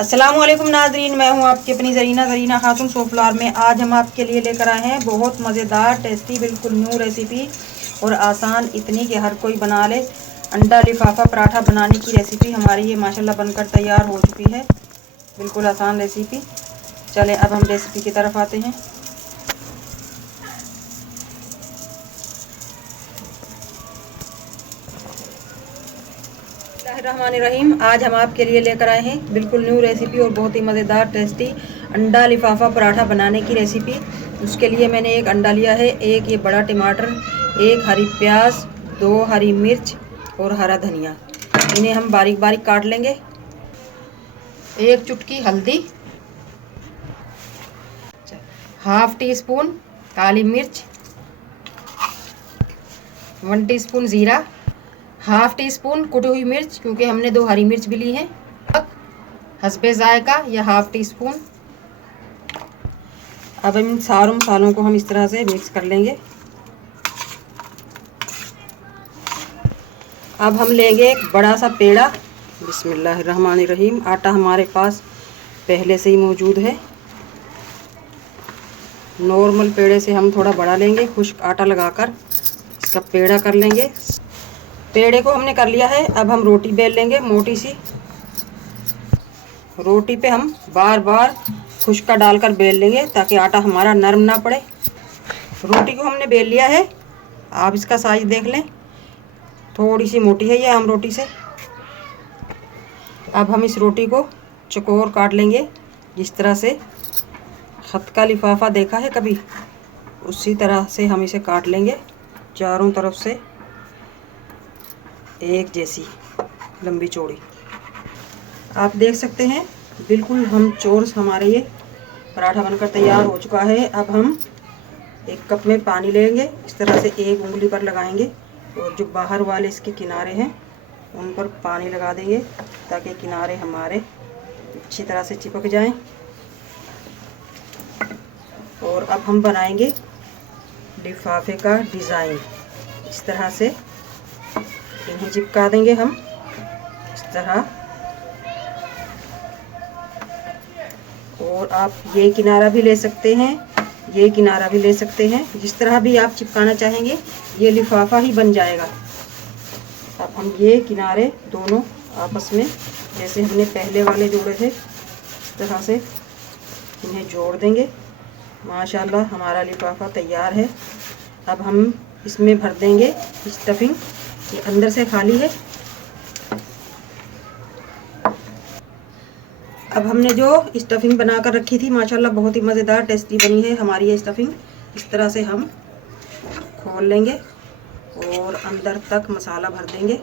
अस्सलामुअलैकुम नाजरीन, मैं हूं आपकी अपनी ज़रीना खातून सोफलार में। आज हम आपके लिए लेकर आए हैं बहुत मज़ेदार टेस्टी बिल्कुल न्यू रेसिपी और आसान इतनी कि हर कोई बना ले। अंडा लिफाफा पराठा बनाने की रेसिपी हमारी ये माशाल्लाह बनकर तैयार हो चुकी है। बिल्कुल आसान रेसिपी। चलें अब हम रेसिपी की तरफ आते हैं। बिस्मिल्लाहिर्रहमानिर्रहीम। आज हम आपके लिए लेकर आए हैं बिल्कुल न्यू रेसिपी और बहुत ही मज़ेदार टेस्टी अंडा लिफाफा पराठा बनाने की रेसिपी। उसके लिए मैंने एक अंडा लिया है, एक ये बड़ा टमाटर, एक हरी प्याज, 2 हरी मिर्च और हरा धनिया। इन्हें हम बारीक बारीक काट लेंगे। एक चुटकी हल्दी, हाफ टी स्पून काली मिर्च, 1 टीस्पून ज़ीरा, हाफ टी स्पून कुटी हुई मिर्च क्योंकि हमने 2 हरी मिर्च भी ली है, हस्बे जायका या हाफ टी स्पून। अब इन सारों मसालों को हम इस तरह से मिक्स कर लेंगे। अब हम लेंगे एक बड़ा सा पेड़ा। बिस्मिल्लाहिर्रहमानिर्रहीम। आटा हमारे पास पहले से ही मौजूद है। नॉर्मल पेड़े से हम थोड़ा बड़ा लेंगे, खुश्क आटा लगाकर इसका पेड़ा कर लेंगे। पेड़े को हमने कर लिया है। अब हम रोटी बेल लेंगे मोटी सी। रोटी पे हम बार बार खुश्का डालकर बेल लेंगे ताकि आटा हमारा नरम ना पड़े। रोटी को हमने बेल लिया है। आप इसका साइज देख लें, थोड़ी सी मोटी है ये आम रोटी से। अब हम इस रोटी को चौकोर काट लेंगे, जिस तरह से खत का लिफाफा देखा है कभी, उसी तरह से हम इसे काट लेंगे। चारों तरफ से एक जैसी लंबी चौड़ी। आप देख सकते हैं बिल्कुल हम चोरस हमारे ये पराठा बनकर तैयार हो चुका है। अब हम एक कप में पानी लेंगे, इस तरह से एक उंगली पर लगाएंगे और जो बाहर वाले इसके किनारे हैं उन पर पानी लगा देंगे ताकि किनारे हमारे अच्छी तरह से चिपक जाएं। और अब हम बनाएंगे लिफाफे का डिज़ाइन। इस तरह से इन्हें चिपका देंगे हम इस तरह। और आप ये किनारा भी ले सकते हैं, ये किनारा भी ले सकते हैं, जिस तरह भी आप चिपकाना चाहेंगे ये लिफाफा ही बन जाएगा। अब हम ये किनारे दोनों आपस में जैसे हमने पहले वाले जोड़े थे इस तरह से इन्हें जोड़ देंगे। माशाल्लाह हमारा लिफाफा तैयार है। अब हम इसमें भर देंगे स्टफिंग। ये अंदर से खाली है। अब हमने जो स्टफिंग बनाकर रखी थी माशाल्लाह बहुत ही मज़ेदार टेस्टी बनी है हमारी ये स्टफिंग। इस तरह से हम खोल लेंगे और अंदर तक मसाला भर देंगे।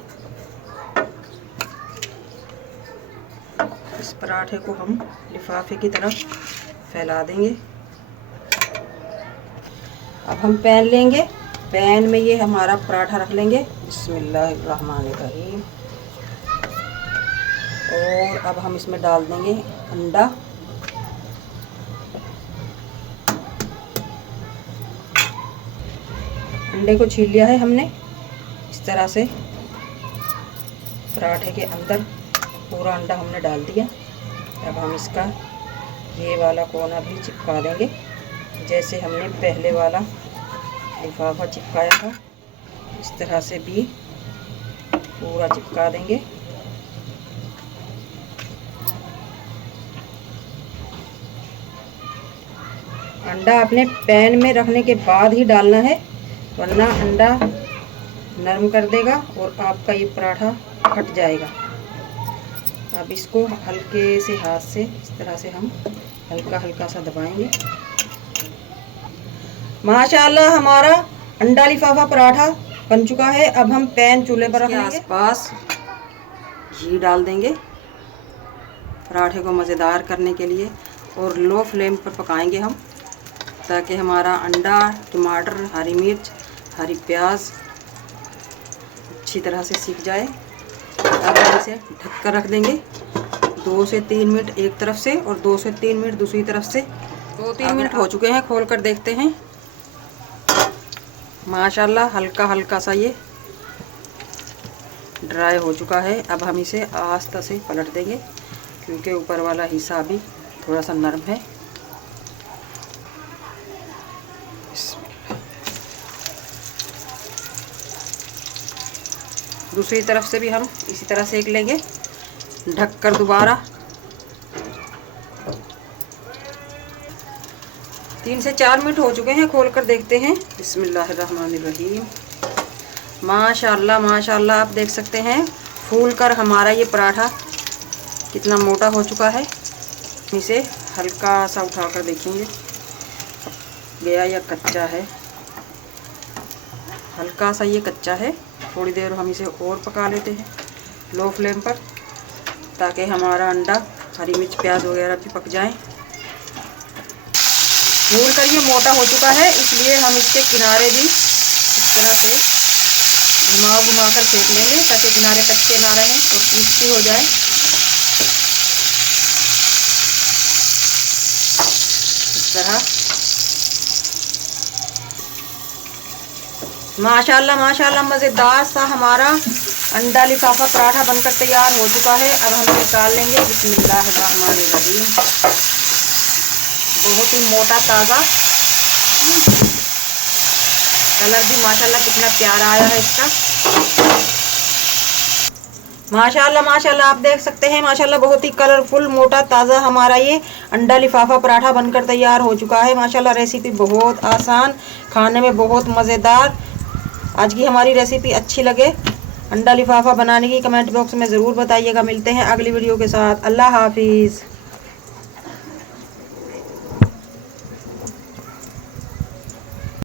इस पराठे को हम लिफाफे की तरफ फैला देंगे। अब हम पैन लेंगे, पैन में ये हमारा पराठा रख लेंगे। बिस्मिल्लाहिर्रहमानिर्रहीम। और अब हम इसमें डाल देंगे अंडा। अंडे को छील लिया है हमने। इस तरह से पराठे के अंदर पूरा अंडा हमने डाल दिया। अब हम इसका ये वाला कोना भी चिपका देंगे जैसे हमने पहले वाला लिफाफा चिपकाया था। इस तरह से भी पूरा चिपका देंगे। अंडा अपने पैन में रखने के बाद ही डालना है, वरना अंडा नरम कर देगा और आपका ये पराठा फट जाएगा। अब इसको हल्के से हाथ से इस तरह से हम हल्का हल्का सा दबाएंगे। माशाल्लाह हमारा अंडा लिफाफा पराठा बन चुका है। अब हम पैन चूल्हे पर रखेंगे, आसपास घी डाल देंगे पराठे को मज़ेदार करने के लिए और लो फ्लेम पर पकाएंगे हम ताकि हमारा अंडा, टमाटर, हरी मिर्च, हरी प्याज अच्छी तरह से सीख जाए। अब हम इसे ढक कर रख देंगे 2 से 3 मिनट एक तरफ से और 2 से 3 मिनट दूसरी तरफ से। 2-3 मिनट हो चुके हैं, खोल कर देखते हैं। माशाल्लाह हल्का हल्का सा ये ड्राई हो चुका है। अब हम इसे आस्ते से पलट देंगे क्योंकि ऊपर वाला हिस्सा भी थोड़ा सा नरम है। दूसरी तरफ से भी हम इसी तरह सेक लेंगे, ढककर दोबारा। 3 से 4 मिनट हो चुके हैं, खोल कर देखते हैं। बिस्मिल्लाहिर्रहमानिर्रहीम। माशाल्लाह माशाल्लाह, आप देख सकते हैं फूल कर हमारा ये पराठा कितना मोटा हो चुका है। इसे हल्का सा उठा कर देखेंगे गया या कच्चा है। हल्का सा ये कच्चा है। थोड़ी देर हम इसे और पका लेते हैं लो फ्लेम पर, ताकि हमारा अंडा, हरी मिर्च, प्याज वगैरह भी पक जाएं। भून कर ये मोटा हो चुका है, इसलिए हम इसके किनारे भी इस तरह से घुमा कर सेक लेंगे, ताकि किनारे कच्चे ना रहें और क्रिस्पी हो जाए। इस तरह माशाल्लाह माशाल्लाह मज़ेदार सा हमारा अंडा लिफाफा पराठा बनकर तैयार हो चुका है। अब हम निकाल लेंगे। बिस्मिल्लाहिर्रहमानिर्रहीम। बहुत ही मोटा ताज़ा, कलर भी माशाल्लाह कितना प्यारा आया है इसका। माशाल्लाह माशाल्लाह, आप देख सकते हैं माशाल्लाह बहुत ही कलरफुल, मोटा ताज़ा हमारा ये अंडा लिफाफा पराठा बनकर तैयार हो चुका है। माशाल्लाह रेसिपी बहुत आसान, खाने में बहुत मज़ेदार। आज की हमारी रेसिपी अच्छी लगे अंडा लिफाफा बनाने की कमेंट बॉक्स में ज़रूर बताइएगा। मिलते हैं अगली वीडियो के साथ। अल्लाह हाफिज़।